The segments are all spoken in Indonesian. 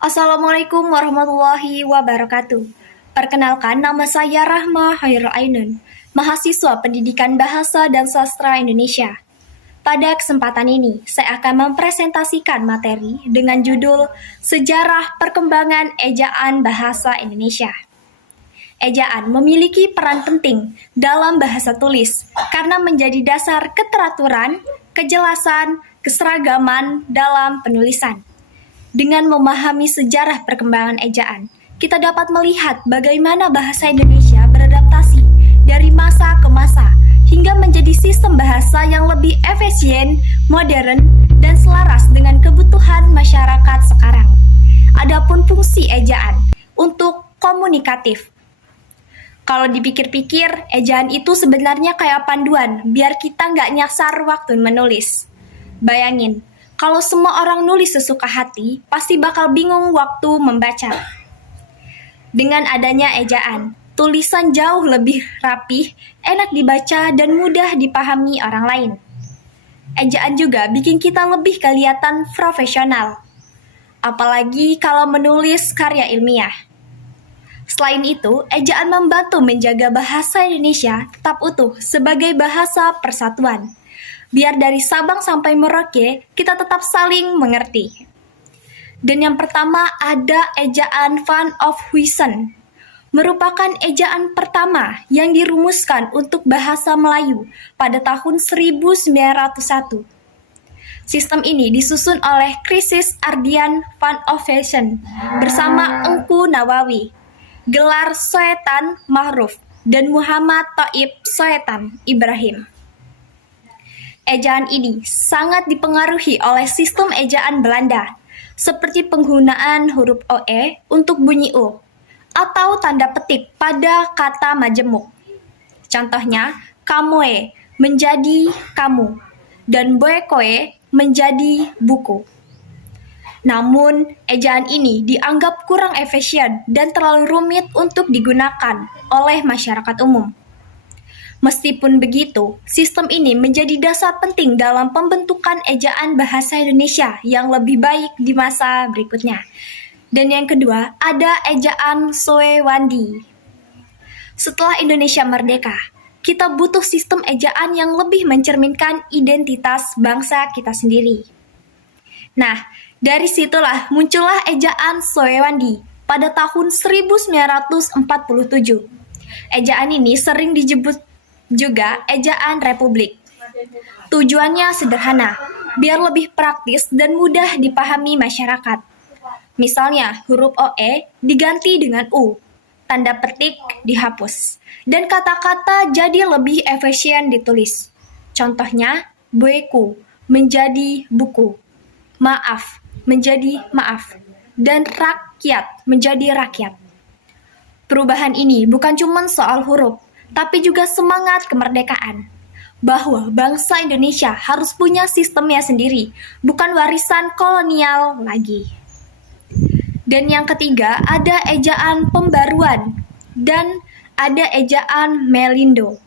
Assalamualaikum warahmatullahi wabarakatuh. Perkenalkan, nama saya Rahma Hairul Ainun, mahasiswa Pendidikan Bahasa dan Sastra Indonesia. Pada kesempatan ini, saya akan mempresentasikan materi dengan judul Sejarah Perkembangan Ejaan Bahasa Indonesia. Ejaan memiliki peran penting dalam bahasa tulis karena menjadi dasar keteraturan, kejelasan, keseragaman dalam penulisan. Dengan memahami sejarah perkembangan ejaan, kita dapat melihat bagaimana bahasa Indonesia beradaptasi dari masa ke masa hingga menjadi sistem bahasa yang lebih efisien, modern, dan selaras dengan kebutuhan masyarakat sekarang. Adapun fungsi ejaan untuk komunikatif. Kalau dipikir-pikir, ejaan itu sebenarnya kayak panduan biar kita nggak nyasar waktu menulis. Bayangin, kalau semua orang nulis sesuka hati, pasti bakal bingung waktu membaca. Dengan adanya ejaan, tulisan jauh lebih rapih, enak dibaca, dan mudah dipahami orang lain. Ejaan juga bikin kita lebih kelihatan profesional, apalagi kalau menulis karya ilmiah. Selain itu, ejaan membantu menjaga bahasa Indonesia tetap utuh sebagai bahasa persatuan. Biar dari Sabang sampai Merauke, kita tetap saling mengerti. Dan yang pertama ada ejaan Van of Huysen, merupakan ejaan pertama yang dirumuskan untuk bahasa Melayu pada tahun 1901. Sistem ini disusun oleh Krisis Ardian Van of Huysen bersama Engku Nawawi, gelar Soetan Mahruf, dan Muhammad Thaib Soetan Ibrahim. Ejaan ini sangat dipengaruhi oleh sistem ejaan Belanda, seperti penggunaan huruf OE untuk bunyi U, atau tanda petik pada kata majemuk. Contohnya, kamoe menjadi kamu, dan boekoe menjadi buku. Namun, ejaan ini dianggap kurang efisien dan terlalu rumit untuk digunakan oleh masyarakat umum. Meskipun begitu, sistem ini menjadi dasar penting dalam pembentukan ejaan bahasa Indonesia yang lebih baik di masa berikutnya. Dan yang kedua, ada ejaan Soewandi. Setelah Indonesia merdeka, kita butuh sistem ejaan yang lebih mencerminkan identitas bangsa kita sendiri. Nah, dari situlah muncullah ejaan Soewandi pada tahun 1947. Ejaan ini sering disebut juga ejaan Republik. Tujuannya sederhana, biar lebih praktis dan mudah dipahami masyarakat. Misalnya, huruf OE diganti dengan U, tanda petik dihapus, dan kata-kata jadi lebih efisien ditulis. Contohnya, buku menjadi buku, maaf menjadi maaf, dan rakyat menjadi rakyat. Perubahan ini bukan cuma soal huruf, tapi juga semangat kemerdekaan, bahwa bangsa Indonesia harus punya sistemnya sendiri, bukan warisan kolonial lagi. Dan yang ketiga, ada ejaan pembaruan, dan ada ejaan Melindo.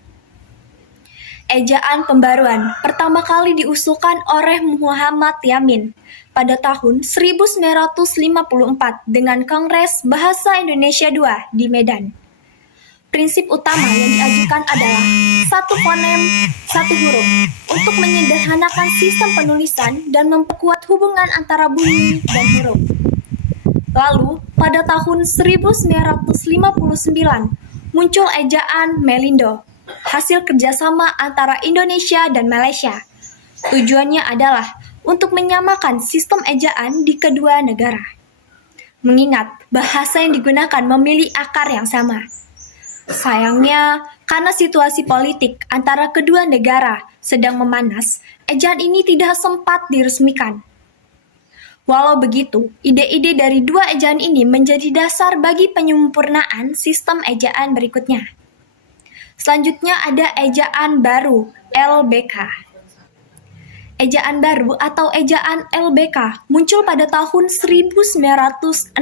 Ejaan pembaruan pertama kali diusulkan oleh Muhammad Yamin pada tahun 1954 dengan Kongres Bahasa Indonesia II di Medan. Prinsip utama yang diajukan adalah satu fonem, satu huruf, untuk menyederhanakan sistem penulisan dan memperkuat hubungan antara bunyi dan huruf. Lalu, pada tahun 1959, muncul ejaan Melindo, hasil kerjasama antara Indonesia dan Malaysia. Tujuannya adalah untuk menyamakan sistem ejaan di kedua negara. Mengingat bahasa yang digunakan memiliki akar yang sama. Sayangnya, karena situasi politik antara kedua negara sedang memanas, ejaan ini tidak sempat diresmikan. Walau begitu, ide-ide dari dua ejaan ini menjadi dasar bagi penyempurnaan sistem ejaan berikutnya. Selanjutnya ada ejaan baru, LBK. Ejaan baru atau ejaan LBK muncul pada tahun 1967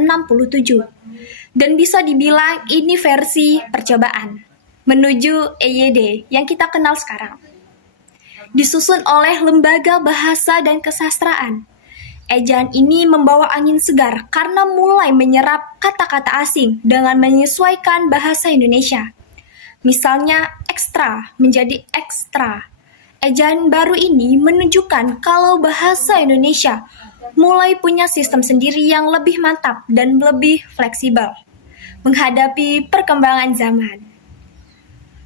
dan bisa dibilang ini versi percobaan menuju EYD yang kita kenal sekarang. Disusun oleh Lembaga Bahasa dan Kesastraan. Ejaan ini membawa angin segar karena mulai menyerap kata-kata asing dengan menyesuaikan bahasa Indonesia. Misalnya ekstra menjadi ekstra. Ejaan baru ini menunjukkan kalau bahasa Indonesia mulai punya sistem sendiri yang lebih mantap dan lebih fleksibel menghadapi perkembangan zaman.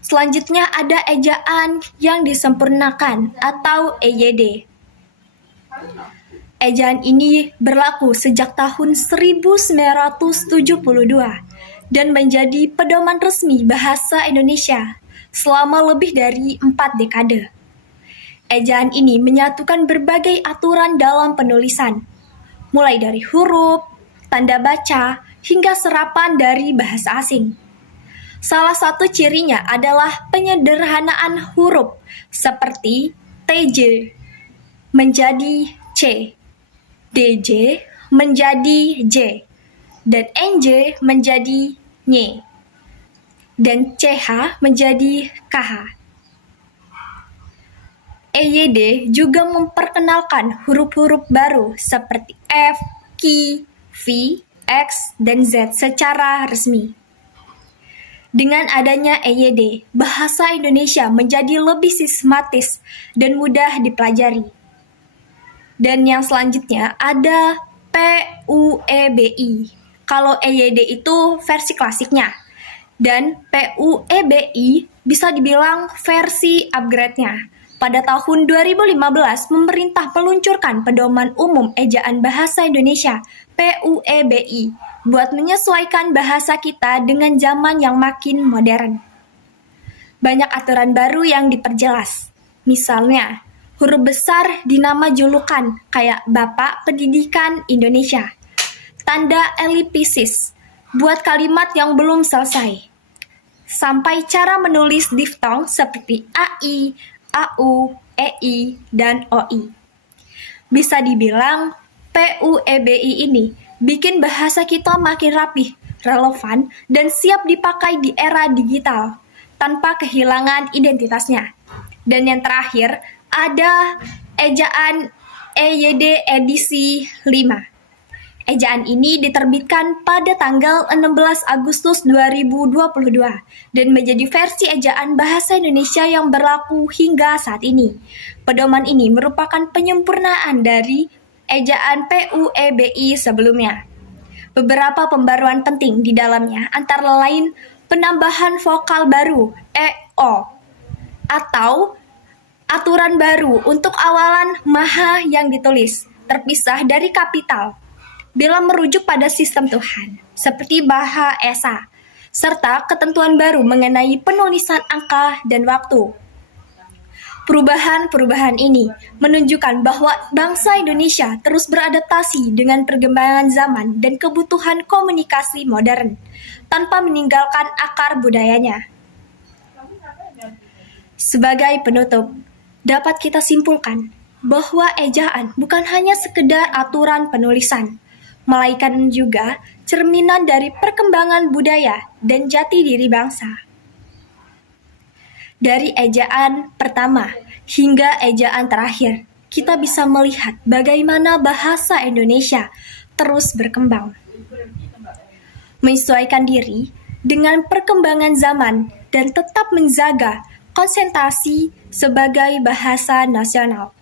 Selanjutnya ada ejaan yang disempurnakan atau EYD. Ejaan ini berlaku sejak tahun 1972 dan menjadi pedoman resmi bahasa Indonesia selama lebih dari 4 dekade. Ejaan ini menyatukan berbagai aturan dalam penulisan, mulai dari huruf, tanda baca, hingga serapan dari bahasa asing. Salah satu cirinya adalah penyederhanaan huruf seperti TJ menjadi C, DJ menjadi J, dan NJ menjadi Ny, dan CH menjadi KH. EYD juga memperkenalkan huruf-huruf baru seperti F, Q, V, X, dan Z secara resmi. Dengan adanya EYD, bahasa Indonesia menjadi lebih sistematis dan mudah dipelajari. Dan yang selanjutnya ada PUEBI. Kalau EYD itu versi klasiknya. Dan PUEBI bisa dibilang versi upgrade-nya. Pada tahun 2015, pemerintah meluncurkan Pedoman Umum Ejaan Bahasa Indonesia (PUEBI) buat menyesuaikan bahasa kita dengan zaman yang makin modern. Banyak aturan baru yang diperjelas. Misalnya, huruf besar di nama julukan kayak Bapak Pendidikan Indonesia. Tanda elipisis buat kalimat yang belum selesai. Sampai cara menulis diftong seperti AI, AU, EI, dan OI. Bisa dibilang PUEBI ini bikin bahasa kita makin rapih, relevan, dan siap dipakai di era digital tanpa kehilangan identitasnya. Dan yang terakhir, ada ejaan EYD edisi 5. Ejaan ini diterbitkan pada tanggal 16 Agustus 2022 dan menjadi versi ejaan bahasa Indonesia yang berlaku hingga saat ini. Pedoman ini merupakan penyempurnaan dari ejaan PUEBI sebelumnya. Beberapa pembaruan penting di dalamnya antara lain penambahan vokal baru EO atau aturan baru untuk awalan maha yang ditulis terpisah dari kapital bila merujuk pada sistem Tuhan, seperti Baha Esa, serta ketentuan baru mengenai penulisan angka dan waktu. Perubahan-perubahan ini menunjukkan bahwa bangsa Indonesia terus beradaptasi dengan perkembangan zaman dan kebutuhan komunikasi modern, tanpa meninggalkan akar budayanya. Sebagai penutup, dapat kita simpulkan bahwa ejaan bukan hanya sekedar aturan penulisan, melainkan juga cerminan dari perkembangan budaya dan jati diri bangsa. Dari ejaan pertama hingga ejaan terakhir, kita bisa melihat bagaimana bahasa Indonesia terus berkembang, menyesuaikan diri dengan perkembangan zaman dan tetap menjaga konsentrasi sebagai bahasa nasional.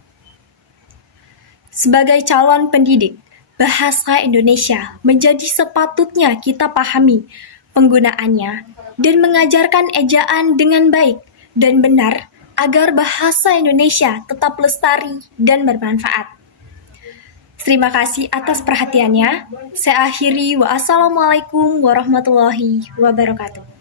Sebagai calon pendidik, bahasa Indonesia menjadi sepatutnya kita pahami penggunaannya dan mengajarkan ejaan dengan baik dan benar agar bahasa Indonesia tetap lestari dan bermanfaat. Terima kasih atas perhatiannya. Saya akhiri. Wassalamualaikum warahmatullahi wabarakatuh.